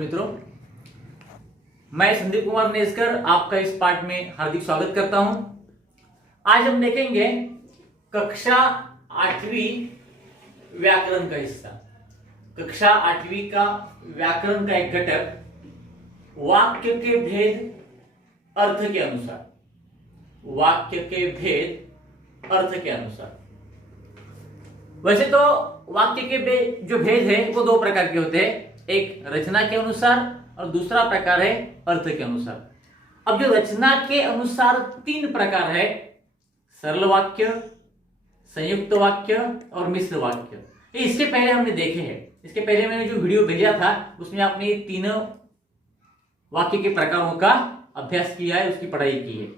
मित्रों, मैं संदीप कुमार नेस्कर आपका इस पाठ में हार्दिक स्वागत करता हूं। आज हम देखेंगे कक्षा 8वीं व्याकरण का हिस्सा। कक्षा 8वीं का व्याकरण का एक घटक वाक्य के भेद अर्थ के अनुसार। वाक्य के भेद अर्थ के अनुसार। वैसे तो वाक्य के जो भेद है वो दो प्रकार के होते हैं, एक रचना के अनुसार और दूसरा प्रकार है अर्थ के अनुसार। अब जो रचना के अनुसार तीन प्रकार है, सरल वाक्य, संयुक्त वाक्य और मिश्र वाक्य। इसके पहले हमने देखे हैं। इसके पहले मैंने जो वीडियो भेजा था उसमें आपने तीनों वाक्य के प्रकारों का अभ्यास किया है, उसकी पढ़ाई की है।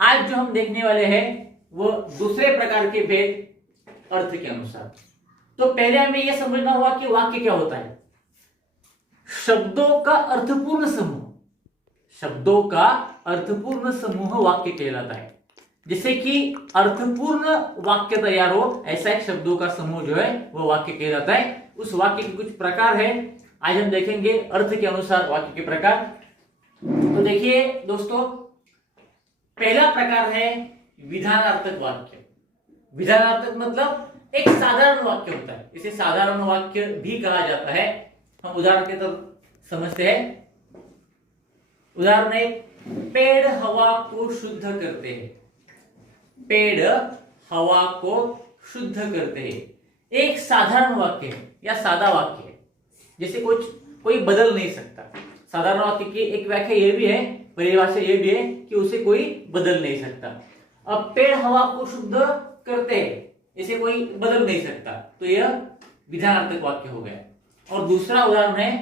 आज जो हम देखने वाले हैं वो दूसरे प्रकार के भेद अर्थ के अनुसार। तो पहले हमें यह समझना होगा कि वाक्य क्या होता है। शब्दों का अर्थपूर्ण समूह, शब्दों का अर्थपूर्ण समूह वाक्य कहलाता है। जिससे कि अर्थपूर्ण वाक्य तैयार हो, ऐसा एक शब्दों का समूह जो है वो वाक्य कहलाता है। उस वाक्य के कुछ प्रकार है, आज हम देखेंगे अर्थ के अनुसार वाक्य के प्रकार। तो देखिए दोस्तों, पहला प्रकार है विधानार्थक वाक्य। विधानार्थक मतलब एक साधारण वाक्य होता है, इसे साधारण वाक्य भी कहा जाता है। हम उदाहरण के तरफ समझते हैं। उदाहरण एक, पेड़ हवा को शुद्ध करते हैं। पेड़ हवा को शुद्ध करते हैं। एक साधारण वाक्य है या सादा वाक्य है, जैसे कोई बदल नहीं सकता। साधारण वाक्य की एक व्याख्या यह भी है, परिभाषा यह भी है कि उसे कोई बदल नहीं सकता। अब पेड़ हवा को शुद्ध करते हैं, इसे कोई बदल नहीं सकता, तो यह विधानार्थक वाक्य हो गया। और दूसरा उदाहरण है,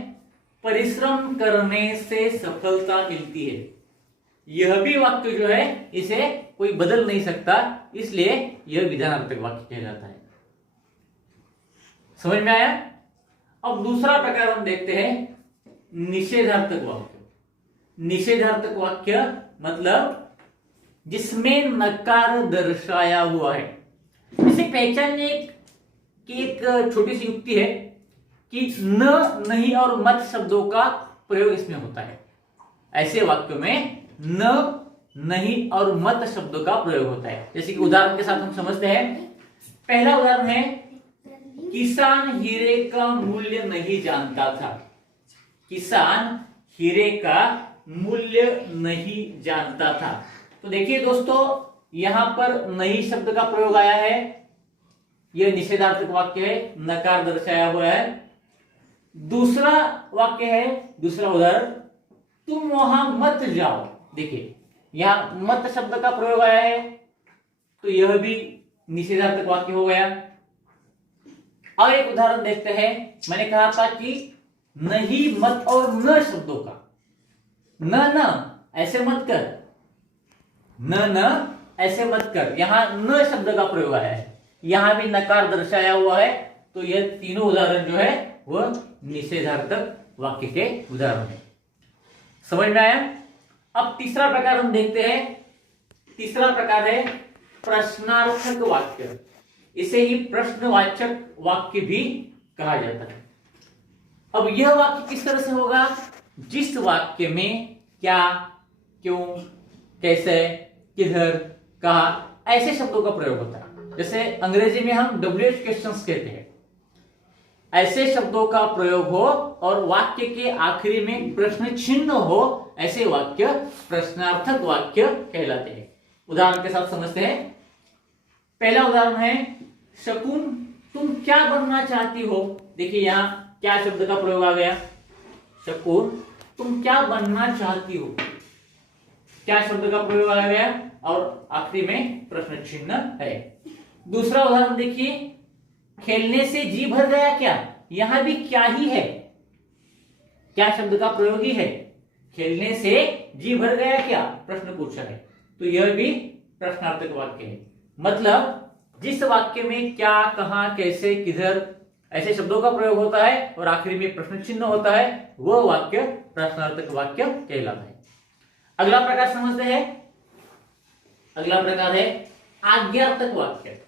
परिश्रम करने से सफलता मिलती है। यह भी वाक्य जो है इसे कोई बदल नहीं सकता, इसलिए यह विधानार्थक वाक्य कहलाता है। समझ में आया? अब दूसरा प्रकार हम देखते हैं, निषेधार्थक वाक्य। निषेधार्थक वाक्य मतलब जिसमें नकार दर्शाया हुआ है। इसे पहचानने की एक छोटी सी युक्ति है कि न, नहीं और मत शब्दों का प्रयोग इसमें होता है। ऐसे वाक्यों में न, नहीं और मत शब्दों का प्रयोग होता है। जैसे कि उदाहरण के साथ हम समझते हैं। पहला उदाहरण है, किसान हीरे का मूल्य नहीं जानता था। किसान हीरे का मूल्य नहीं जानता था। तो देखिए दोस्तों, यहां पर नहीं शब्द का प्रयोग आया है। यह निषेधार्थक वाक्य है, नकार दर्शाया हुआ है। दूसरा वाक्य है, दूसरा उदाहरण, तुम वहां मत जाओ। देखिए यहां मत शब्द का प्रयोग आया है, तो यह भी निषेधार्थक वाक्य हो गया। और एक उदाहरण देखते हैं। मैंने कहा था कि नहीं, मत और न शब्दों का, न ऐसे मत कर, न ऐसे मत कर, यहां न शब्द का प्रयोग आया है। यहां भी नकार दर्शाया हुआ है, तो यह तीनों उदाहरण जो है वह निषेधार्थक वाक्य के उदाहरण है। समझ में आया? अब तीसरा प्रकार हम देखते हैं। तीसरा प्रकार है प्रश्नार्थक वाक्य। इसे ही प्रश्नवाचक वाक्य भी कहा जाता है। अब यह वाक्य किस तरह से होगा? जिस वाक्य में क्या, क्यों, कैसे, किधर, कहा ऐसे शब्दों का प्रयोग होता है। जैसे अंग्रेजी में हम WH क्वेश्चंस कहते हैं। ऐसे शब्दों का प्रयोग हो और वाक्य के आखिरी में प्रश्न चिन्ह हो, ऐसे वाक्य प्रश्नार्थक वाक्य कहलाते हैं। उदाहरण के साथ समझते हैं। पहला उदाहरण है, शकुन तुम क्या बनना चाहती हो। देखिए यहां क्या शब्द का प्रयोग आ गया, शकुन तुम क्या बनना चाहती हो, क्या शब्द का प्रयोग आ गया और आखिरी में प्रश्न चिन्ह है। दूसरा उदाहरण देखिए, खेलने से जी भर गया क्या। यहां भी क्या ही है, क्या शब्द का प्रयोग ही है। खेलने से जी भर गया क्या, प्रश्न पूछा है, तो यह भी प्रश्नार्थक वाक्य है। मतलब जिस वाक्य में क्या, कहां, कैसे, किधर ऐसे शब्दों का प्रयोग होता है और आखिरी में प्रश्न चिन्ह होता है, वह वाक्य प्रश्नार्थक वाक्य कहलाता है। अगला प्रकार समझते हैं। अगला प्रकार है आज्ञार्थक वाक्य।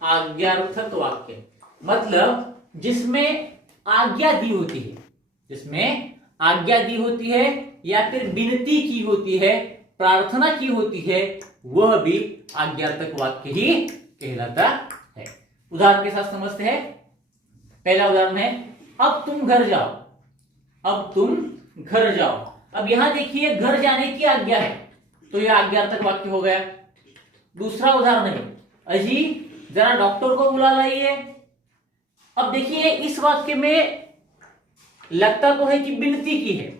आज्ञार्थक वाक्य मतलब जिसमें आज्ञा दी होती है, जिसमें आज्ञा दी होती है या फिर विनती की होती है, प्रार्थना की होती है, वह भी आज्ञार्थक वाक्य ही कहलाता है। उदाहरण के साथ समझते हैं। पहला उदाहरण है, अब तुम घर जाओ। अब तुम घर जाओ। अब यहां देखिए घर जाने की आज्ञा है, तो यह आज्ञार्थक वाक्य हो गया। दूसरा उदाहरण है, अजी जरा डॉक्टर को बुला लाइए। अब देखिए इस वाक्य में लगता तो है कि विनती की है,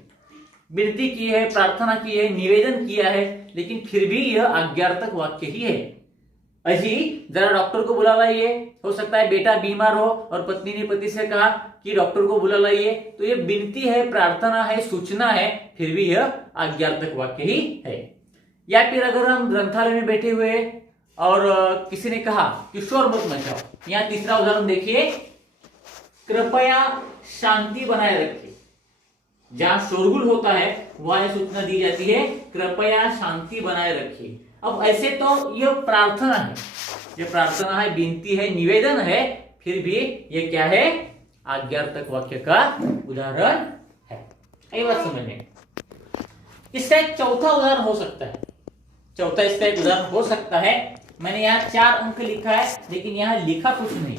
विनती की है, प्रार्थना की है, निवेदन किया है, लेकिन फिर भी यह आज्ञार्थक वाक्य ही है। अजी जरा डॉक्टर को बुला लाइए। हो सकता है बेटा बीमार हो और पत्नी ने पति से कहा कि डॉक्टर को बुला लाइए, तो यह विनती है, प्रार्थना है, सूचना है, फिर भी यह आज्ञार्थक वाक्य ही है। या फिर अगर हम ग्रंथालय में बैठे हुए और किसी ने कहा कि शोर मत मचाओ। यहां तीसरा उदाहरण देखिए, कृपया शांति बनाए रखिए। जहां शोरगुल होता है वहां सूचना दी जाती है, कृपया शांति बनाए रखिए। अब ऐसे तो यह प्रार्थना है, यह प्रार्थना है, विनती है, निवेदन है, फिर भी यह क्या है, आज्ञार्थक वाक्य का उदाहरण है। ये बात समझ में। इसका एक चौथा उदाहरण हो सकता है, चौथा इसका एक उदाहरण हो सकता है। मैंने यहाँ 4 अंक लिखा है, लेकिन यहाँ लिखा कुछ नहीं,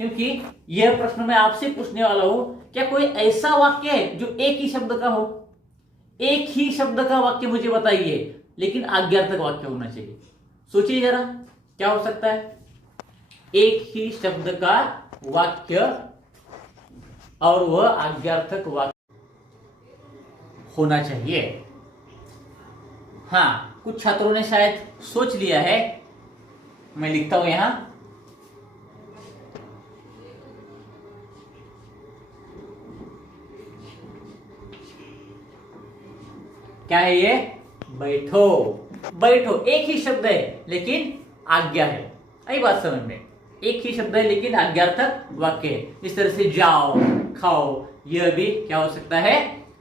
क्योंकि यह प्रश्न मैं आपसे पूछने वाला हूं, क्या कोई ऐसा वाक्य है जो एक ही शब्द का हो? एक ही शब्द का वाक्य मुझे बताइए, लेकिन आज्ञार्थक वाक्य होना चाहिए। सोचिए जरा क्या हो सकता है। एक ही शब्द का वाक्य और वह आज्ञार्थक वाक्य होना चाहिए। हाँ, कुछ छात्रों ने शायद सोच लिया है, मैं लिखता हूं यहां। क्या है ये? बैठो। बैठो एक ही शब्द है लेकिन आज्ञा है। आई बात समझ में? एक ही शब्द है लेकिन आज्ञार्थक वाक्य है। इस तरह से जाओ, खाओ, यह भी क्या हो सकता है,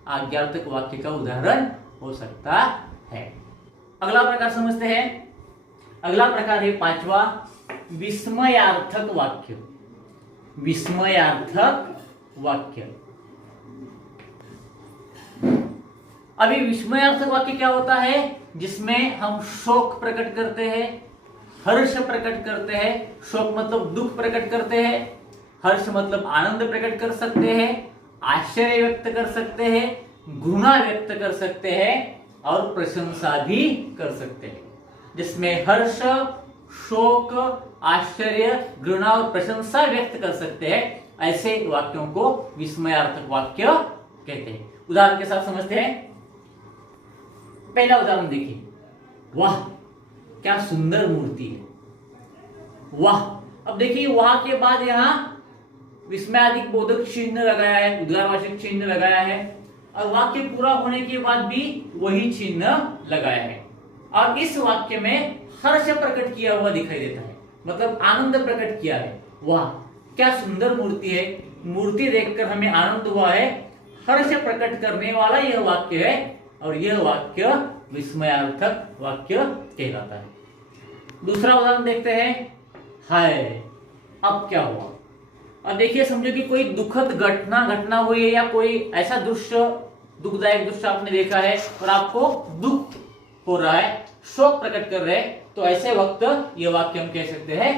आज्ञार्थक वाक्य का उदाहरण हो सकता है। अगला प्रकार समझते हैं। अगला प्रकार है 5वां, विस्मयार्थक वाक्य। विस्मयार्थक वाक्य। अभी विस्मयार्थक वाक्य क्या होता है? जिसमें हम शोक प्रकट करते हैं, हर्ष प्रकट करते हैं। शोक मतलब दुख प्रकट करते हैं, हर्ष मतलब आनंद प्रकट कर सकते हैं, आश्चर्य व्यक्त कर सकते हैं, घृणा व्यक्त कर सकते हैं और प्रशंसा भी कर सकते हैं। जिसमें हर्ष, शोक, आश्चर्य, घृणा और प्रशंसा व्यक्त कर सकते हैं, ऐसे वाक्यों को विस्मयार्थक वाक्य कहते हैं। उदाहरण के साथ समझते हैं। पहला उदाहरण देखिए, वाह क्या सुंदर मूर्ति है। वाह। अब देखिए वाह के बाद यहां विस्मयादिक बोधक चिन्ह लगाया है, उद्गारवाचक चिन्ह लगाया है, और वाक्य पूरा होने के बाद भी वही चिन्ह लगाया है। और इस वाक्य में हर्ष प्रकट किया हुआ दिखाई देता है, मतलब आनंद प्रकट किया है। वाह क्या सुंदर मूर्ति है, मूर्ति देखकर हमें आनंद हुआ है, हर्ष प्रकट करने वाला यह वाक्य है, और यह वाक्य विस्मयार्थक वाक्य कहलाता है। दूसरा उदाहरण देखते हैं। हाय अब क्या हुआ। अब देखिए, समझो कि कोई दुखद घटना हुई है, या कोई ऐसा दृश्य, दुखदायक दृश्य आपने देखा है और आपको दुख हो रहा है, शोक प्रकट कर रहे हैं, तो ऐसे वक्त यह वाक्य हम कह सकते हैं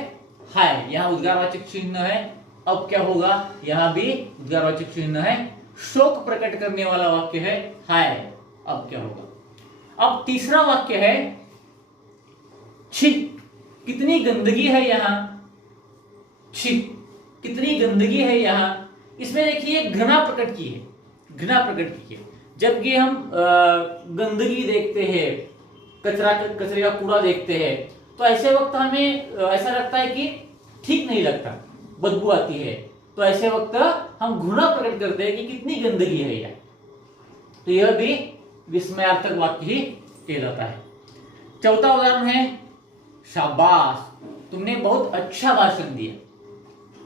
हाय। यहाँ उद्गारवाचक चिन्ह है, अब क्या होगा, यहाँ भी उद्गारवाचक चिन्ह है, शोक प्रकट करने वाला वाक्य है हाय, अब क्या होगा। अब तीसरा वाक्य है, छी कितनी गंदगी है यहां। छी कितनी गंदगी है यहां। इसमें देखिए घृणा प्रकट की है, घृणा प्रकट की है। जबकि हम गंदगी देखते हैं, कचरे का कूड़ा देखते हैं, तो ऐसे वक्त हमें ऐसा लगता है कि ठीक नहीं लगता, बदबू आती है, तो ऐसे वक्त हम घृणा प्रकट करते हैं कि कितनी गंदगी है यह। तो यह भी विस्मयार्थक वाक्य ही कहलाता है। चौथा उदाहरण है, शाबाश तुमने बहुत अच्छा भाषण दिया।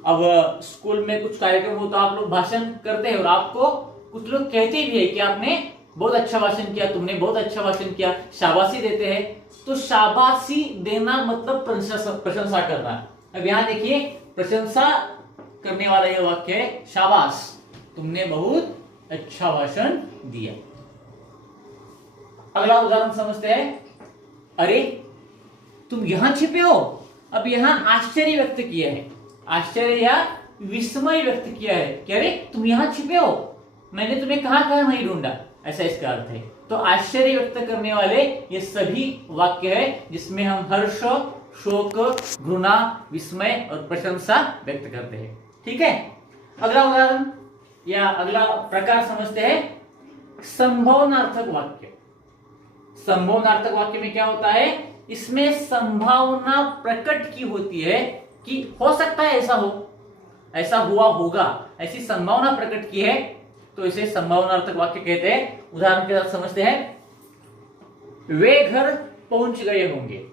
अब स्कूल में कुछ कार्यक्रम होता है, आप लोग भाषण करते हैं और आपको कुछ लोग कहते भी है कि आपने बहुत अच्छा भाषण किया, तुमने बहुत अच्छा भाषण किया, शाबाशी देते हैं। तो शाबाशी देना मतलब प्रशंसा करना। अब यहां देखिए प्रशंसा करने वाला यह वाक्य है, शाबाश तुमने बहुत अच्छा भाषण दिया। अगला उदाहरण समझते हैं। अरे तुम यहां छिपे हो। अब यहां आश्चर्य व्यक्त किया है, आश्चर्य या विस्मय व्यक्त किया है कि अरे तुम यहां छिपे हो, मैंने तुम्हें कहां कहां नहीं ढूंढा, ऐसा इसका अर्थ है। तो आश्चर्य व्यक्त करने वाले ये सभी वाक्य है जिसमें हम हर्ष, शोक, घृणा, विस्मय और प्रशंसा व्यक्त करते हैं। ठीक है, अगला उदाहरण या अगला प्रकार समझते हैं संभावनार्थक वाक्य। संभावनार्थक वाक्य में क्या होता है, इसमें संभावना प्रकट की होती है कि हो सकता है ऐसा हो, ऐसा हुआ होगा, ऐसी संभावना प्रकट की है, तो इसे संभावनार्थक वाक्य कहते हैं। उदाहरण के साथ समझते हैं। वे घर पहुंच गए होंगे,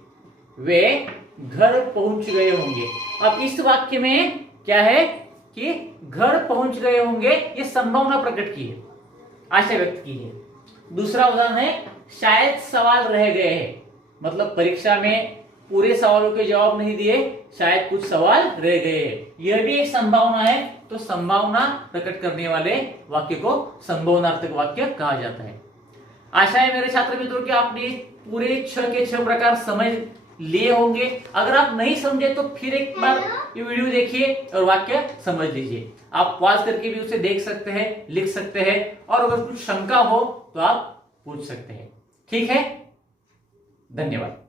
वे घर पहुंच गए होंगे। अब इस वाक्य में क्या है कि घर पहुंच गए होंगे, ये संभावना प्रकट की है, आशा व्यक्त की है। दूसरा उदाहरण है शायद सवाल रह गए हैं, मतलब परीक्षा में पूरे सवालों के जवाब नहीं दिए, शायद कुछ सवाल रह गए हैं, यह भी एक संभावना है। तो संभावना प्रकट करने वाले वाक्य को संभावनार्थक वाक्य कहा जाता है। आशा है मेरे छात्र मित्रों कि आपने पूरे 6 के 6 प्रकार समझ लिए होंगे। अगर आप नहीं समझे तो फिर एक बार ये वीडियो देखिए और वाक्य समझ लीजिए। आप पॉज करके भी उसे देख सकते हैं, लिख सकते हैं, और अगर कुछ शंका हो तो आप पूछ सकते हैं। ठीक है, धन्यवाद।